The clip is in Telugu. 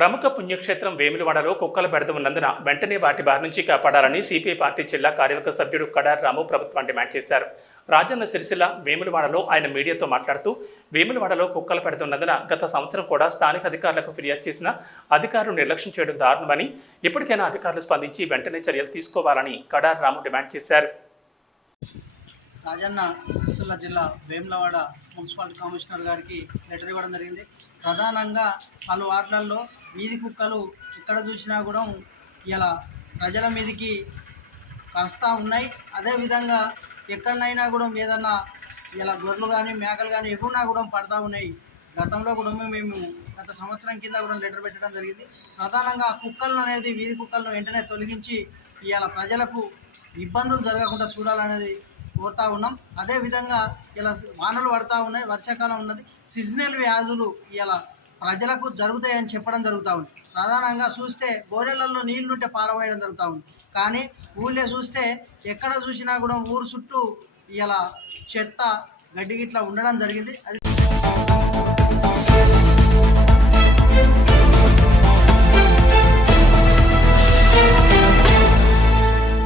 ప్రముఖ పుణ్యక్షేత్రం వేములవాడలో కుక్కల బెడద ఉన్నందున వెంటనే వాటి బారి నుంచి కాపాడాలని సిపిఐ పార్టీ జిల్లా కార్యవర్గ సభ్యుడు కడారి రాము ప్రభుత్వం డిమాండ్ చేశారు. రాజన్న సిరిసిల్ల వేములవాడలో ఆయన మీడియాతో మాట్లాడుతూ వేములవాడలో కుక్కల బెడద ఉన్నందున గత సంవత్సరం కూడా స్థానిక అధికారులకు ఫిర్యాదు చేసిన అధికారులు నిర్లక్ష్యం చేయడం దారుణమని, ఇప్పటికైనా అధికారులు స్పందించి వెంటనే చర్యలు తీసుకోవాలని కడారి రాము డిమాండ్ చేశారు. రాజన్న సిరిసిల్ల జిల్లా వేములవాడ మున్సిపల్ కమిషనర్ గారికి లెటర్ ఇవ్వడం జరిగింది. ప్రధానంగా పలు వార్డులలో వీధి కుక్కలు ఎక్కడ చూసినా కూడా ఇలా ప్రజల మీదకి కాస్తా ఉన్నాయి. అదేవిధంగా ఎక్కడైనా కూడా ఏదన్నా ఇలా గొర్రెలు కానీ మేకలు కానీ ఎగురునా కూడా పడతా ఉన్నాయి. గతంలో కూడా మేము గత సంవత్సరం కింద కూడా లెటర్ పెట్టడం జరిగింది. ప్రధానంగా ఆ కుక్కలను అనేది వీధి కుక్కలను వెంటనే తొలగించి ఇలా ప్రజలకు ఇబ్బందులు జరగకుండా చూడాలనేది కోరుతా ఉన్నాం. అదేవిధంగా ఇలా వానలు పడతా ఉన్నాయి, వర్షాకాలం ఉన్నది, సీజనల్ వ్యాధులు ఇలా ప్రజలకు జరుగుతాయని చెప్పడం జరుగుతూ ఉంది. ప్రధానంగా చూస్తే గోరెలలో నీళ్లుంటే పారవేయడం జరుగుతూ ఉంది. కానీ ఊళ్ళో చూస్తే ఎక్కడ చూసినా కూడా ఊరు చుట్టూ ఇలా చెత్త గడ్డి గిట్లా ఉండడం జరిగింది. అది